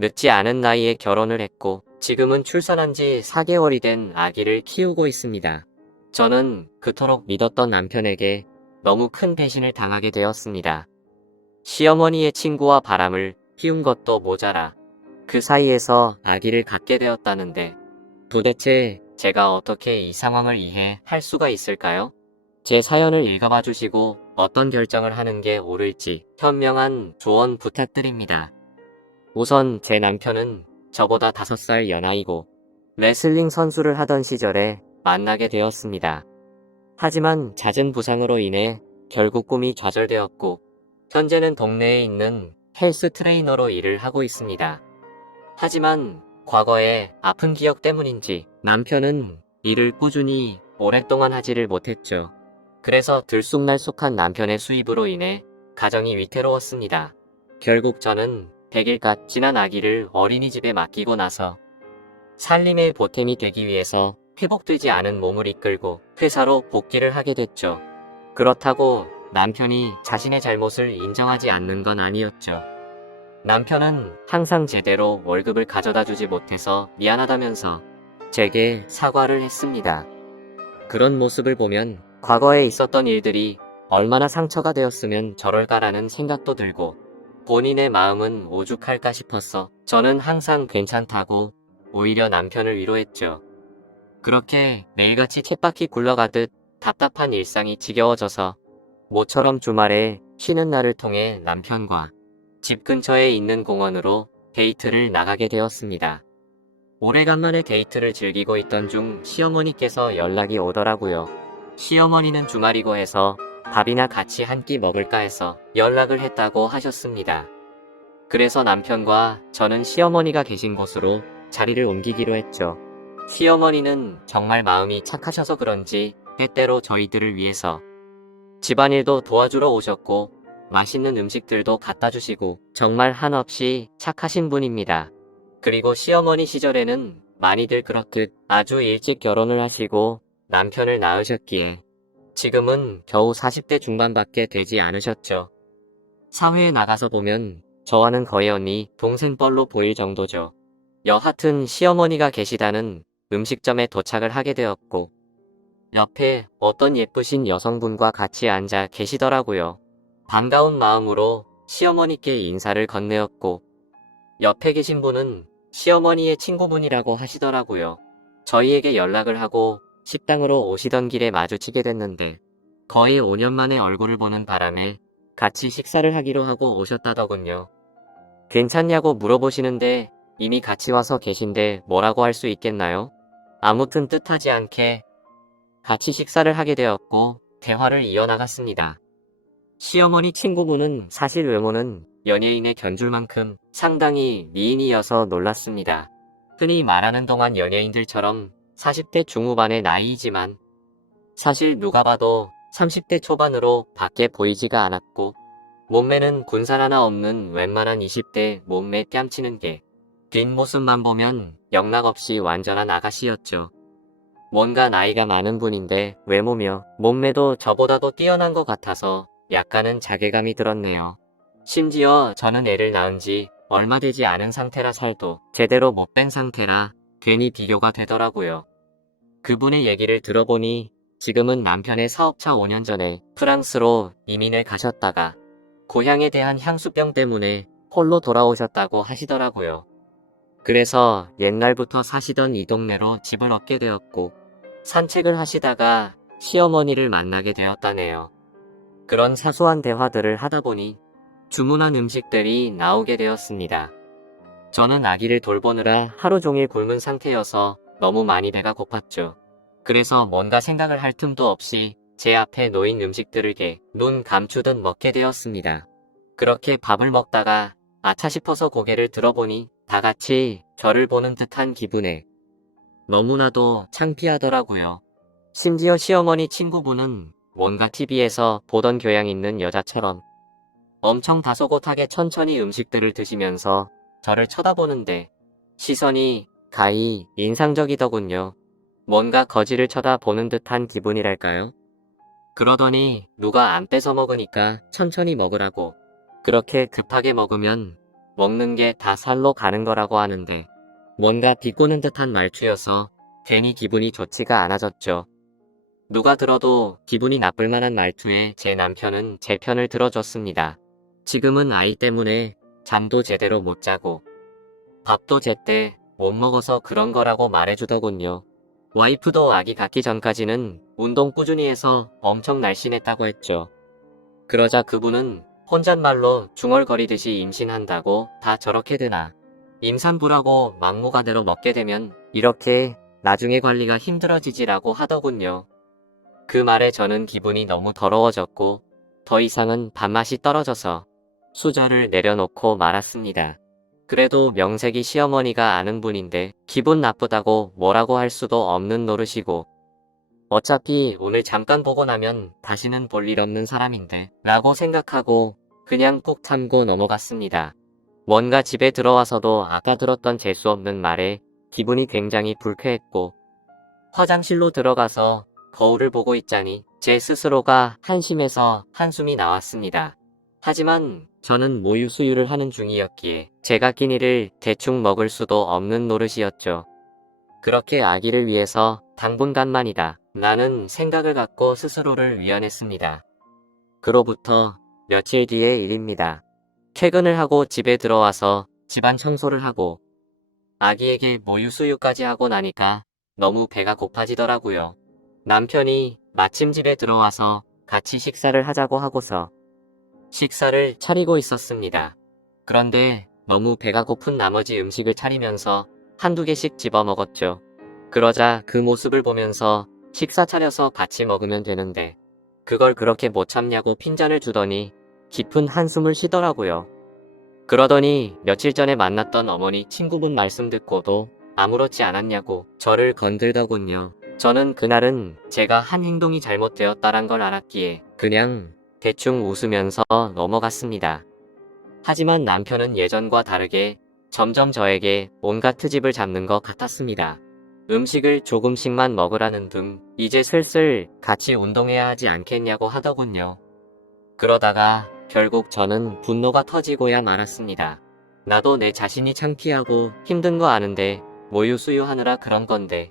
늦지 않은 나이에 결혼을 했고 지금은 출산한 지 4개월이 된 아기를 키우고 있습니다. 저는 그토록 믿었던 남편에게 너무 큰 배신을 당하게 되었습니다. 시어머니의 친구와 바람을 피운 것도 모자라 그 사이에서 아기를 갖게 되었다는데 도대체 제가 어떻게 이 상황을 이해할 수가 있을까요? 제 사연을 읽어봐 주시고 어떤 결정을 하는 게 옳을지 현명한 조언 부탁드립니다. 우선 제 남편은 저보다 5살 연하이고 레슬링 선수를 하던 시절에 만나게 되었습니다. 하지만 잦은 부상으로 인해 결국 꿈이 좌절되었고 현재는 동네에 있는 헬스 트레이너로 일을 하고 있습니다. 하지만 과거에 아픈 기억 때문인지 남편은 일을 꾸준히 오랫동안 하지를 못했죠. 그래서 들쑥날쑥한 남편의 수입으로 인해 가정이 위태로웠습니다. 결국 저는 100일갓 지난 아기를 어린이집에 맡기고 나서 살림의 보탬이 되기 위해서 회복되지 않은 몸을 이끌고 회사로 복귀를 하게 됐죠. 그렇다고 남편이 자신의 잘못을 인정하지 않는 건 아니었죠. 남편은 항상 제대로 월급을 가져다 주지 못해서 미안하다면서 제게 사과를 했습니다. 그런 모습을 보면 과거에 있었던 일들이 얼마나 상처가 되었으면 저럴까라는 생각도 들고 본인의 마음은 오죽할까 싶었어 저는 항상 괜찮다고 오히려 남편을 위로했죠. 그렇게 매일같이 쳇바퀴 굴러가듯 답답한 일상이 지겨워져서 모처럼 주말에 쉬는 날을 통해 남편과 집 근처에 있는 공원으로 데이트를 나가게 되었습니다. 오래간만에 데이트를 즐기고 있던 중 시어머니께서 연락이 오더라고요. 시어머니는 주말이고 해서 밥이나 같이 한 끼 먹을까 해서 연락을 했다고 하셨습니다. 그래서 남편과 저는 시어머니가 계신 곳으로 자리를 옮기기로 했죠. 시어머니는 정말 마음이 착하셔서 그런지 때때로 저희들을 위해서 집안일도 도와주러 오셨고 맛있는 음식들도 갖다 주시고 정말 한없이 착하신 분입니다. 그리고 시어머니 시절에는 많이들 그렇듯 아주 일찍 결혼을 하시고 남편을 낳으셨기에 지금은 겨우 40대 중반밖에 되지 않으셨죠. 사회에 나가서 보면 저와는 거의 언니, 동생뻘로 보일 정도죠. 여하튼 시어머니가 계시다는 음식점에 도착을 하게 되었고 옆에 어떤 예쁘신 여성분과 같이 앉아 계시더라고요. 반가운 마음으로 시어머니께 인사를 건네었고 옆에 계신 분은 시어머니의 친구분이라고 하시더라고요. 저희에게 연락을 하고 식당으로 오시던 길에 마주치게 됐는데 거의 5년 만에 얼굴을 보는 바람에 같이 식사를 하기로 하고 오셨다더군요. 괜찮냐고 물어보시는데 이미 같이 와서 계신데 뭐라고 할 수 있겠나요? 아무튼 뜻하지 않게 같이 식사를 하게 되었고 대화를 이어나갔습니다. 시어머니 친구분은 사실 외모는 연예인에 견줄 만큼 상당히 미인이어서 놀랐습니다. 흔히 말하는 동안 연예인들처럼 40대 중후반의 나이이지만 사실 누가 봐도 30대 초반으로 밖에 보이지가 않았고 몸매는 군살 하나 없는 웬만한 20대 몸매 뺨치는 게 뒷모습만 보면 영락없이 완전한 아가씨였죠. 뭔가 나이가 많은 분인데 외모며 몸매도 저보다도 뛰어난 것 같아서 약간은 자괴감이 들었네요. 심지어 저는 애를 낳은 지 얼마 되지 않은 상태라 살도 제대로 못 뺀 상태라 괜히 비교가 되더라고요. 그분의 얘기를 들어보니 지금은 남편의 사업차 5년 전에 프랑스로 이민을 가셨다가 고향에 대한 향수병 때문에 홀로 돌아오셨다고 하시더라고요. 그래서 옛날부터 사시던 이 동네로 집을 얻게 되었고 산책을 하시다가 시어머니를 만나게 되었다네요. 그런 사소한 대화들을 하다 보니 주문한 음식들이 나오게 되었습니다. 저는 아기를 돌보느라 하루 종일 굶은 상태여서 너무 많이 배가 고팠죠. 그래서 뭔가 생각을 할 틈도 없이 제 앞에 놓인 음식들을 눈 감추듯 먹게 되었습니다. 그렇게 밥을 먹다가 아차 싶어서 고개를 들어보니 다 같이 저를 보는 듯한 기분에 너무나도 창피하더라고요. 심지어 시어머니 친구분은 뭔가 TV에서 보던 교양 있는 여자처럼 엄청 다소곳하게 천천히 음식들을 드시면서 저를 쳐다보는데 시선이 가히 인상적이더군요. 뭔가 거지를 쳐다보는 듯한 기분이랄까요? 그러더니 누가 안 뺏어 먹으니까 천천히 먹으라고. 그렇게 급하게 먹으면 먹는 게 다 살로 가는 거라고 하는데 뭔가 비꼬는 듯한 말투여서 괜히 기분이 좋지가 않아졌죠. 누가 들어도 기분이 나쁠 만한 말투에 제 남편은 제 편을 들어줬습니다. 지금은 아이 때문에 잠도 제대로 못 자고 밥도 제때 못 먹어서 그런 거라고 말해주더군요. 와이프도 아기 갖기 전까지는 운동 꾸준히 해서 엄청 날씬했다고 했죠. 그러자 그분은 혼잣말로 중얼거리듯이 임신한다고 다 저렇게 되나. 임산부라고 막무가내로 먹게 되면 이렇게 나중에 관리가 힘들어지지라고 하더군요. 그 말에 저는 기분이 너무 더러워졌고 더 이상은 밥맛이 떨어져서 수저를 내려놓고 말았습니다. 그래도 명색이 시어머니가 아는 분인데 기분 나쁘다고 뭐라고 할 수도 없는 노릇이고 어차피 오늘 잠깐 보고 나면 다시는 볼 일 없는 사람인데 라고 생각하고 그냥 꾹 참고 넘어갔습니다. 뭔가 집에 들어와서도 아까 들었던 재수없는 말에 기분이 굉장히 불쾌했고 화장실로 들어가서 거울을 보고 있자니 제 스스로가 한심해서 한숨이 나왔습니다. 하지만 저는 모유 수유를 하는 중이었기에 제가 끼니를 대충 먹을 수도 없는 노릇이었죠. 그렇게 아기를 위해서 당분간만이다 라는 생각을 갖고 스스로를 위안했습니다. 그로부터 며칠 뒤의 일입니다. 퇴근을 하고 집에 들어와서 집안 청소를 하고 아기에게 모유 수유까지 하고 나니까 너무 배가 고파지더라고요. 남편이 마침 집에 들어와서 같이 식사를 하자고 하고서 식사를 차리고 있었습니다. 그런데 너무 배가 고픈 나머지 음식을 차리면서 한두 개씩 집어 먹었죠. 그러자 그 모습을 보면서 식사 차려서 같이 먹으면 되는데 그걸 그렇게 못 참냐고 핀잔을 주더니 깊은 한숨을 쉬더라고요. 그러더니 며칠 전에 만났던 어머니 친구분 말씀 듣고도 아무렇지 않았냐고 저를 건들더군요. 저는 그날은 제가 한 행동이 잘못되었다란 걸 알았기에 그냥 대충 웃으면서 넘어갔습니다. 하지만 남편은 예전과 다르게 점점 저에게 온갖 트집을 잡는 것 같았습니다. 음식을 조금씩만 먹으라는 등 이제 슬슬 같이 운동해야 하지 않겠냐고 하더군요. 그러다가 결국 저는 분노가 터지고야 말았습니다. 나도 내 자신이 창피하고 힘든 거 아는데 모유 수유하느라 그런 건데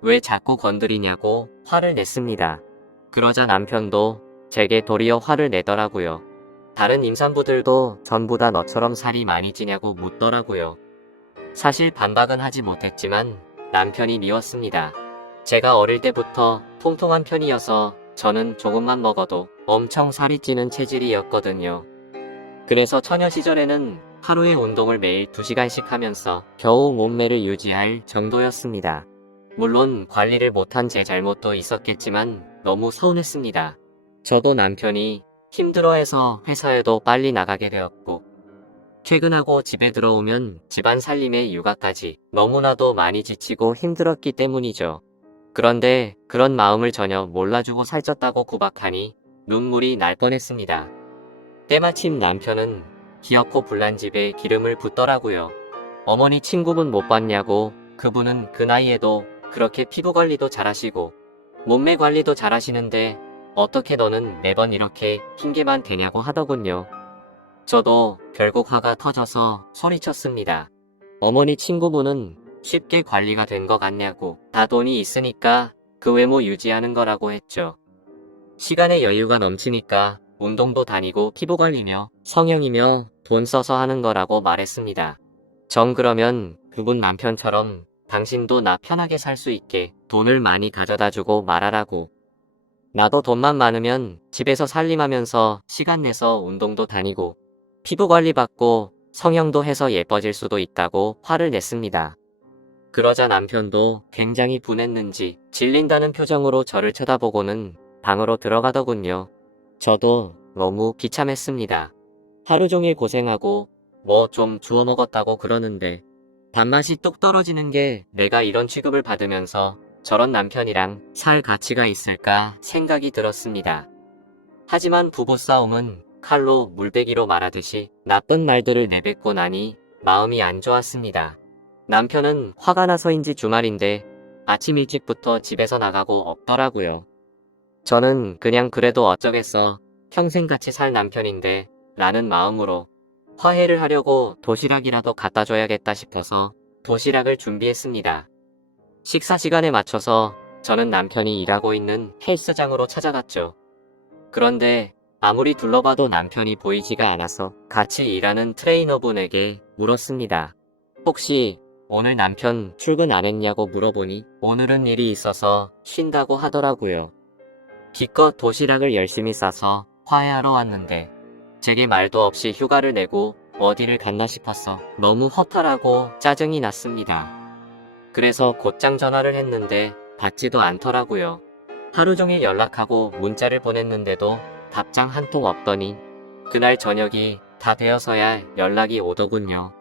왜 자꾸 건드리냐고 화를 냈습니다. 그러자 남편도 제게 도리어 화를 내더라고요. 다른 임산부들도 전부 다 너처럼 살이 많이 찌냐고 묻더라고요. 사실 반박은 하지 못했지만 남편이 미웠습니다. 제가 어릴 때부터 통통한 편이어서 저는 조금만 먹어도 엄청 살이 찌는 체질이었거든요. 그래서 처녀 시절에는 하루에 운동을 매일 2시간씩 하면서 겨우 몸매를 유지할 정도였습니다. 물론 관리를 못한 제 잘못도 있었겠지만 너무 서운했습니다. 저도 남편이 힘들어해서 회사에도 빨리 나가게 되었고 퇴근하고 집에 들어오면 집안 살림에 육아까지 너무나도 많이 지치고 힘들었기 때문이죠. 그런데 그런 마음을 전혀 몰라주고 살쪘다고 구박하니 눈물이 날 뻔했습니다. 때마침 남편은 기어코 불난 집에 기름을 붓더라고요. 어머니 친구분 못 봤냐고. 그분은 그 나이에도 그렇게 피부 관리도 잘하시고 몸매 관리도 잘하시는데 어떻게 너는 매번 이렇게 핑계만 대냐고 하더군요. 저도 결국 화가 터져서 소리쳤습니다. 어머니 친구분은 쉽게 관리가 된 것 같냐고. 다 돈이 있으니까 그 외모 유지하는 거라고 했죠. 시간에 여유가 넘치니까 운동도 다니고 피부 관리며 성형이며 돈 써서 하는 거라고 말했습니다. 정 그러면 그분 남편처럼 당신도 나 편하게 살 수 있게 돈을 많이 가져다 주고 말하라고. 나도 돈만 많으면 집에서 살림하면서 시간 내서 운동도 다니고 피부 관리 받고 성형도 해서 예뻐질 수도 있다고 화를 냈습니다. 그러자 남편도 굉장히 분했는지 질린다는 표정으로 저를 쳐다보고는 방으로 들어가더군요. 저도 너무 비참했습니다. 하루 종일 고생하고 뭐 좀 주워 먹었다고 그러는데 밥맛이 뚝 떨어지는 게 내가 이런 취급을 받으면서 저런 남편이랑 살 가치가 있을까 생각이 들었습니다. 하지만 부부싸움은 칼로 물베기로 말하듯이 나쁜 말들을 내뱉고 나니 마음이 안 좋았습니다. 남편은 화가 나서인지 주말인데 아침 일찍부터 집에서 나가고 없더라고요. 저는 그냥 그래도 어쩌겠어. 평생 같이 살 남편인데 라는 마음으로 화해를 하려고 도시락이라도 갖다 줘야겠다 싶어서 도시락을 준비했습니다. 식사 시간에 맞춰서 저는 남편이 일하고 있는 헬스장으로 찾아갔죠. 그런데 아무리 둘러봐도 남편이 보이지가 않아서 같이 일하는 트레이너분에게 물었습니다. 혹시 오늘 남편 출근 안 했냐고 물어보니 오늘은 일이 있어서 쉰다고 하더라고요. 기껏 도시락을 열심히 싸서 화해하러 왔는데 제게 말도 없이 휴가를 내고 어디를 갔나 싶어서 너무 허탈하고 짜증이 났습니다. 그래서 곧장 전화를 했는데 받지도 않더라고요. 하루 종일 연락하고 문자를 보냈는데도 답장 한 통 없더니 그날 저녁이 다 되어서야 연락이 오더군요.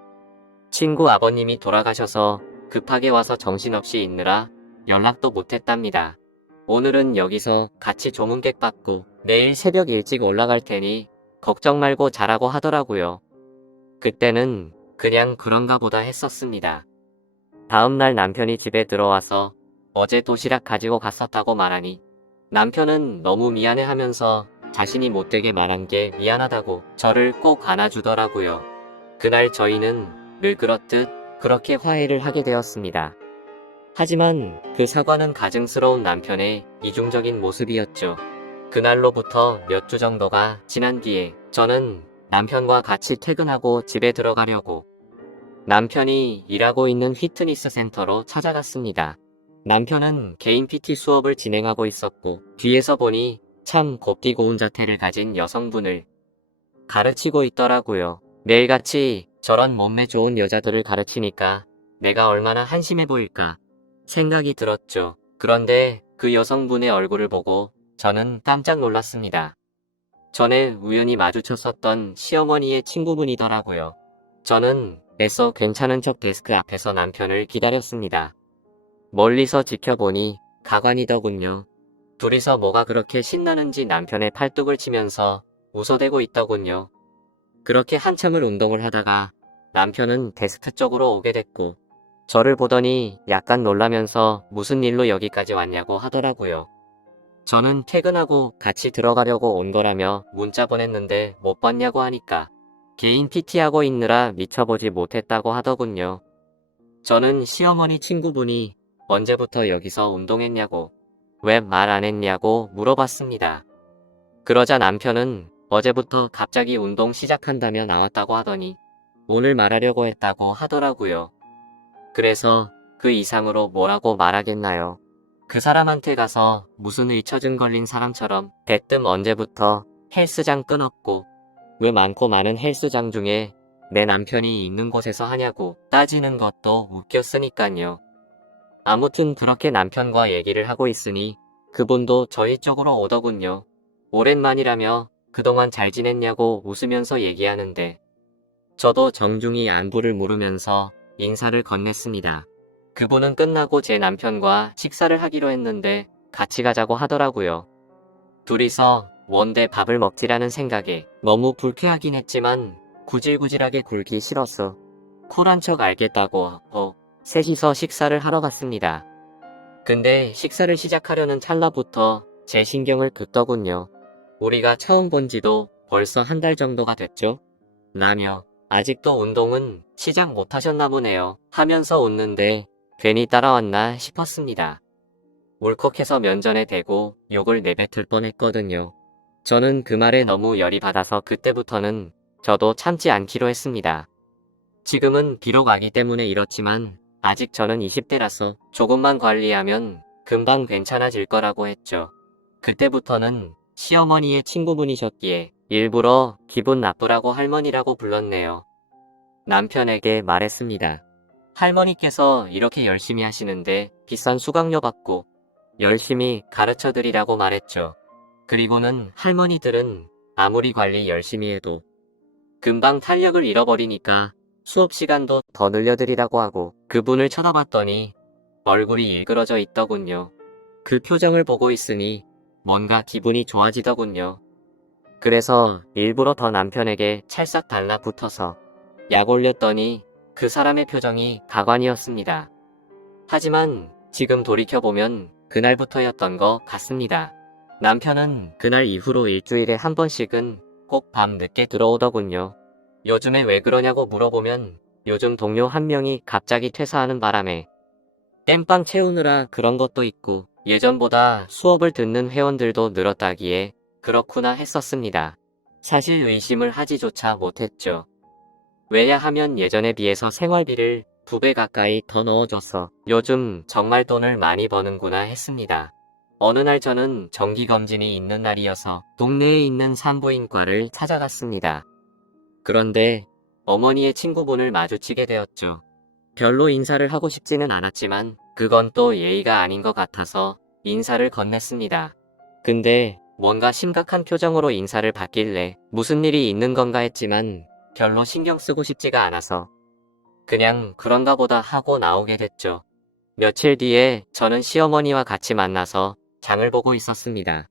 친구 아버님이 돌아가셔서 급하게 와서 정신없이 있느라 연락도 못했답니다. 오늘은 여기서 같이 조문객 받고 내일 새벽 일찍 올라갈 테니 걱정 말고 자라고 하더라고요. 그때는 그냥 그런가 보다 했었습니다. 다음날 남편이 집에 들어와서 어제 도시락 가지고 갔었다고 말하니 남편은 너무 미안해 하면서 자신이 못되게 말한 게 미안하다고 저를 꼭 안아주더라고요. 그날 저희는 늘 그렇듯 그렇게 화해를 하게 되었습니다. 하지만 그 사과는 가증스러운 남편의 이중적인 모습이었죠. 그날로부터 몇 주 정도가 지난 뒤에 저는 남편과 같이 퇴근하고 집에 들어가려고 남편이 일하고 있는 피트니스 센터로 찾아갔습니다. 남편은 개인 PT 수업을 진행하고 있었고 뒤에서 보니 참 곱디 고운 자태를 가진 여성분을 가르치고 있더라고요. 매일같이 저런 몸매 좋은 여자들을 가르치니까 내가 얼마나 한심해 보일까 생각이 들었죠. 그런데 그 여성분의 얼굴을 보고 저는 깜짝 놀랐습니다. 전에 우연히 마주쳤었던 시어머니의 친구분이더라고요. 저는 애써 괜찮은 척 데스크 앞에서 남편을 기다렸습니다. 멀리서 지켜보니 가관이더군요. 둘이서 뭐가 그렇게 신나는지 남편의 팔뚝을 치면서 웃어대고 있더군요. 그렇게 한참을 운동을 하다가 남편은 데스크 쪽으로 오게 됐고 저를 보더니 약간 놀라면서 무슨 일로 여기까지 왔냐고 하더라고요. 저는 퇴근하고 같이 들어가려고 온 거라며 문자 보냈는데 못 봤냐고 하니까 개인 PT하고 있느라 미쳐보지 못했다고 하더군요. 저는 시어머니 친구분이 언제부터 여기서 운동했냐고 왜 말 안 했냐고 물어봤습니다. 그러자 남편은 어제부터 갑자기 운동 시작한다며 나왔다고 하더니 오늘 말하려고 했다고 하더라고요. 그래서 그 이상으로 뭐라고 말하겠나요? 그 사람한테 가서 무슨 의처증 걸린 사람처럼 대뜸 언제부터 헬스장 끊었고 왜 많고 많은 헬스장 중에 내 남편이 있는 곳에서 하냐고 따지는 것도 웃겼으니깐요. 아무튼 그렇게 남편과 얘기를 하고 있으니 그분도 저희 쪽으로 오더군요. 오랜만이라며 그동안 잘 지냈냐고 웃으면서 얘기하는데 저도 정중히 안부를 물으면서 인사를 건넸습니다. 그분은 끝나고 제 남편과 식사를 하기로 했는데 같이 가자고 하더라고요. 둘이서 원대 밥을 먹지라는 생각에 너무 불쾌하긴 했지만 구질구질하게 굴기 싫어서 쿨한 척 알겠다고 하고 셋이서 식사를 하러 갔습니다. 근데 식사를 시작하려는 찰나부터 제 신경을 긋더군요. 우리가 처음 본 지도 벌써 한 달 정도가 됐죠? 라며 아직도 운동은 시작 못하셨나 보네요 하면서 웃는데 괜히 따라왔나 싶었습니다. 울컥해서 면전에 대고 욕을 내뱉을 뻔했거든요. 저는 그 말에 너무 열이 받아서 그때부터는 저도 참지 않기로 했습니다. 지금은 비록 아기 때문에 이렇지만 아직 저는 20대라서 조금만 관리하면 금방 괜찮아질 거라고 했죠. 그때부터는 시어머니의 친구분이셨기에 일부러 기분 나쁘라고 할머니라고 불렀네요. 남편에게 말했습니다. 할머니께서 이렇게 열심히 하시는데 비싼 수강료 받고 열심히 가르쳐 드리라고 말했죠. 그리고는 할머니들은 아무리 관리 열심히 해도 금방 탄력을 잃어버리니까 수업 시간도 더 늘려드리라고 하고 그분을 쳐다봤더니 얼굴이 일그러져 있더군요. 그 표정을 보고 있으니 뭔가 기분이 좋아지더군요. 그래서 일부러 더 남편에게 찰싹 달라붙어서 약 올렸더니 그 사람의 표정이 가관이었습니다. 하지만 지금 돌이켜보면 그날부터였던 것 같습니다. 남편은 그날 이후로 일주일에 한 번씩은 꼭 밤 늦게 들어오더군요. 요즘에 왜 그러냐고 물어보면 요즘 동료 한 명이 갑자기 퇴사하는 바람에 땜빵 채우느라 그런 것도 있고 예전보다 수업을 듣는 회원들도 늘었다기에 그렇구나 했었습니다. 사실 의심을 하지조차 못했죠. 왜냐하면 예전에 비해서 생활비를 2배 가까이 더 넣어줘서 요즘 정말 돈을 많이 버는구나 했습니다. 어느 날 저는 정기검진이 있는 날이어서 동네에 있는 산부인과를 찾아갔습니다. 그런데 어머니의 친구분을 마주치게 되었죠. 별로 인사를 하고 싶지는 않았지만 그건 또 예의가 아닌 것 같아서 인사를 건넸습니다. 근데 뭔가 심각한 표정으로 인사를 받길래 무슨 일이 있는 건가 했지만 별로 신경 쓰고 싶지가 않아서 그냥 그런가 보다 하고 나오게 됐죠. 며칠 뒤에 저는 시어머니와 같이 만나서 장을 보고 있었습니다.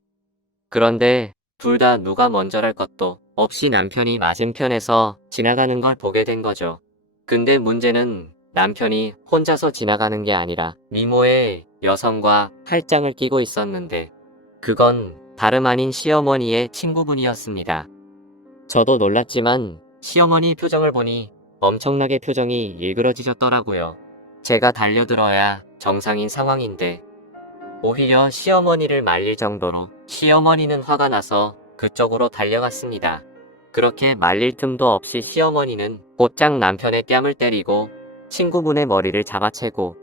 그런데 둘 다 누가 먼저랄 것도 없이 남편이 맞은편에서 지나가는 걸 보게 된 거죠. 근데 문제는 남편이 혼자서 지나가는 게 아니라 미모의 여성과 팔짱을 끼고 있었는데 그건 다름 아닌 시어머니의 친구분이었습니다. 저도 놀랐지만 시어머니 표정을 보니 엄청나게 표정이 일그러지셨더라고요. 제가 달려들어야 정상인 상황인데 오히려 시어머니를 말릴 정도로 시어머니는 화가 나서 그쪽으로 달려갔습니다. 그렇게 말릴 틈도 없이 시어머니는 곧장 남편의 뺨을 때리고 친구분의 머리를 잡아채고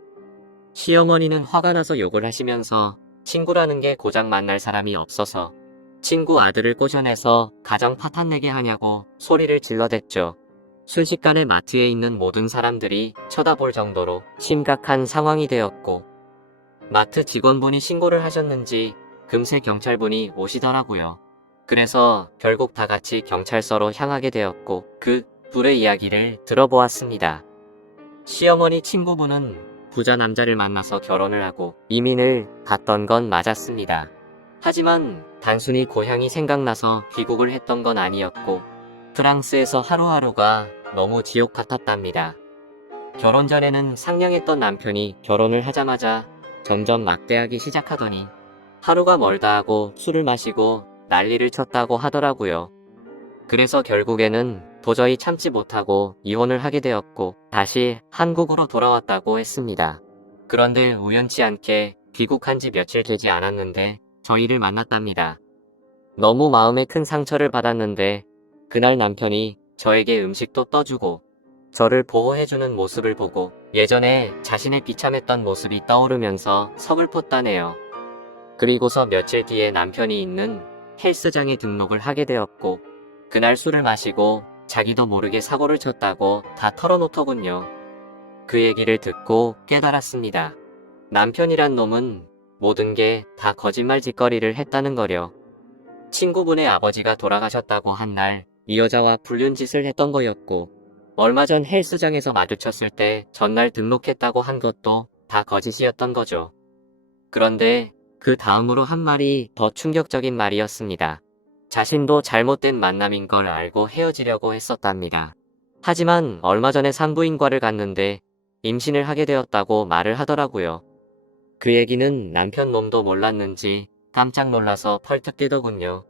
시어머니는 화가 나서 욕을 하시면서 친구라는 게 고작 만날 사람이 없어서 친구 아들을 꼬셔내서 가정 파탄내게 하냐고 소리를 질러댔죠. 순식간에 마트에 있는 모든 사람들이 쳐다볼 정도로 심각한 상황이 되었고 마트 직원분이 신고를 하셨는지 금세 경찰분이 오시더라고요. 그래서 결국 다 같이 경찰서로 향하게 되었고 그 둘의 이야기를 들어보았습니다. 시어머니 친구분은 부자 남자를 만나서 결혼을 하고 이민을 갔던 건 맞았습니다. 하지만 단순히 고향이 생각나서 귀국을 했던 건 아니었고 프랑스에서 하루하루가 너무 지옥 같았답니다. 결혼 전에는 상냥했던 남편이 결혼을 하자마자 점점 막대하기 시작하더니 하루가 멀다 하고 술을 마시고 난리를 쳤다고 하더라고요. 그래서 결국에는 도저히 참지 못하고 이혼을 하게 되었고 다시 한국으로 돌아왔다고 했습니다. 그런데 우연치 않게 귀국한 지 며칠 되지 않았는데 저희를 만났답니다. 너무 마음에 큰 상처를 받았는데 그날 남편이 저에게 음식도 떠주고 저를 보호해주는 모습을 보고 예전에 자신을 비참했던 모습이 떠오르면서 서글펐다네요. 그리고서 며칠 뒤에 남편이 있는 헬스장에 등록을 하게 되었고 그날 술을 마시고 자기도 모르게 사고를 쳤다고 다 털어놓더군요. 그 얘기를 듣고 깨달았습니다. 남편이란 놈은 모든 게 다 거짓말 짓거리를 했다는 거려. 친구분의 아버지가 돌아가셨다고 한 날 이 여자와 불륜짓을 했던 거였고 얼마 전 헬스장에서 마주쳤을 때 전날 등록했다고 한 것도 다 거짓이었던 거죠. 그런데 그 다음으로 한 말이 더 충격적인 말이었습니다. 자신도 잘못된 만남인 걸 알고 헤어지려고 했었답니다. 하지만 얼마 전에 산부인과를 갔는데 임신을 하게 되었다고 말을 하더라고요. 그 얘기는 남편 놈도 몰랐는지 깜짝 놀라서 펄쩍 뛰더군요.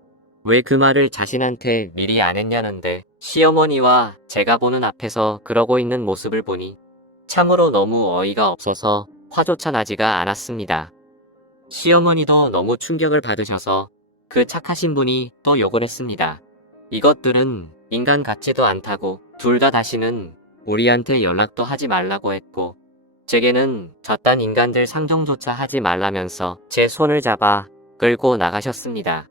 왜 그 말을 자신한테 미리 안 했냐는데 시어머니와 제가 보는 앞에서 그러고 있는 모습을 보니 참으로 너무 어이가 없어서 화조차 나지가 않았습니다. 시어머니도 너무 충격을 받으셔서 그 착하신 분이 또 욕을 했습니다. 이것들은 인간 같지도 않다고 둘 다 다시는 우리한테 연락도 하지 말라고 했고 제게는 저딴 인간들 상종조차 하지 말라면서 제 손을 잡아 끌고 나가셨습니다.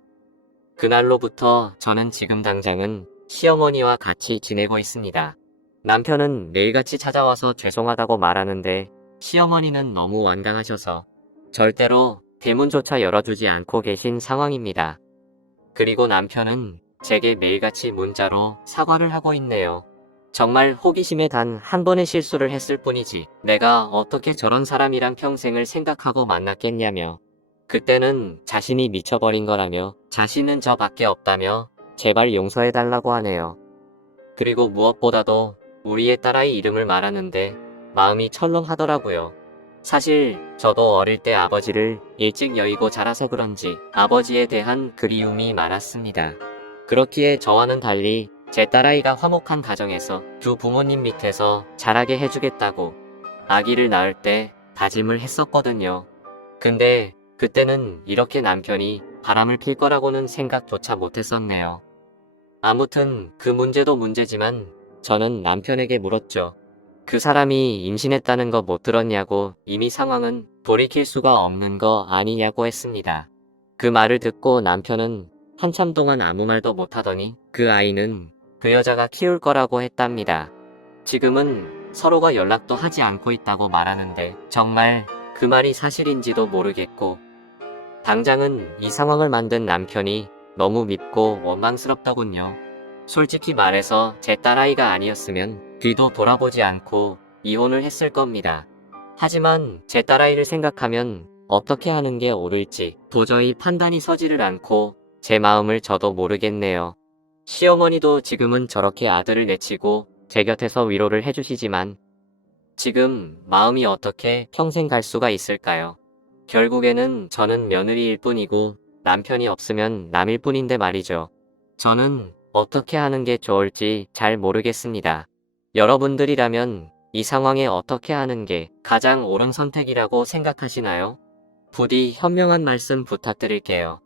그날로부터 저는 지금 당장은 시어머니와 같이 지내고 있습니다. 남편은 매일같이 찾아와서 죄송하다고 말하는데 시어머니는 너무 완강하셔서 절대로 대문조차 열어주지 않고 계신 상황입니다. 그리고 남편은 제게 매일같이 문자로 사과를 하고 있네요. 정말 호기심에 단 한 번의 실수를 했을 뿐이지 내가 어떻게 저런 사람이랑 평생을 생각하고 만났겠냐며 그때는 자신이 미쳐버린 거라며 자신은 저밖에 없다며 제발 용서해달라고 하네요. 그리고 무엇보다도 우리의 딸아이 이름을 말하는데 마음이 철렁하더라고요. 사실 저도 어릴 때 아버지를 일찍 여의고 자라서 그런지 아버지에 대한 그리움이 많았습니다. 그렇기에 저와는 달리 제 딸아이가 화목한 가정에서 두 부모님 밑에서 자라게 해주겠다고 아기를 낳을 때 다짐을 했었거든요. 근데 그때는 이렇게 남편이 바람을 필 거라고는 생각조차 못했었네요. 아무튼 그 문제도 문제지만 저는 남편에게 물었죠. 그 사람이 임신했다는 거 못 들었냐고, 이미 상황은 돌이킬 수가 없는 거 아니냐고 했습니다. 그 말을 듣고 남편은 한참 동안 아무 말도 못하더니 그 아이는 그 여자가 키울 거라고 했답니다. 지금은 서로가 연락도 하지 않고 있다고 말하는데 정말 그 말이 사실인지도 모르겠고, 당장은 이 상황을 만든 남편이 너무 밉고 원망스럽더군요. 솔직히 말해서 제 딸아이가 아니었으면 뒤도 돌아보지 않고 이혼을 했을 겁니다. 하지만 제 딸아이를 생각하면 어떻게 하는 게 옳을지 도저히 판단이 서지를 않고 제 마음을 저도 모르겠네요. 시어머니도 지금은 저렇게 아들을 내치고 제 곁에서 위로를 해주시지만 지금 마음이 어떻게 평생 갈 수가 있을까요? 결국에는 저는 며느리일 뿐이고 남편이 없으면 남일 뿐인데 말이죠. 저는 어떻게 하는 게 좋을지 잘 모르겠습니다. 여러분들이라면 이 상황에 어떻게 하는 게 가장 옳은 선택이라고 생각하시나요? 부디 현명한 말씀 부탁드릴게요.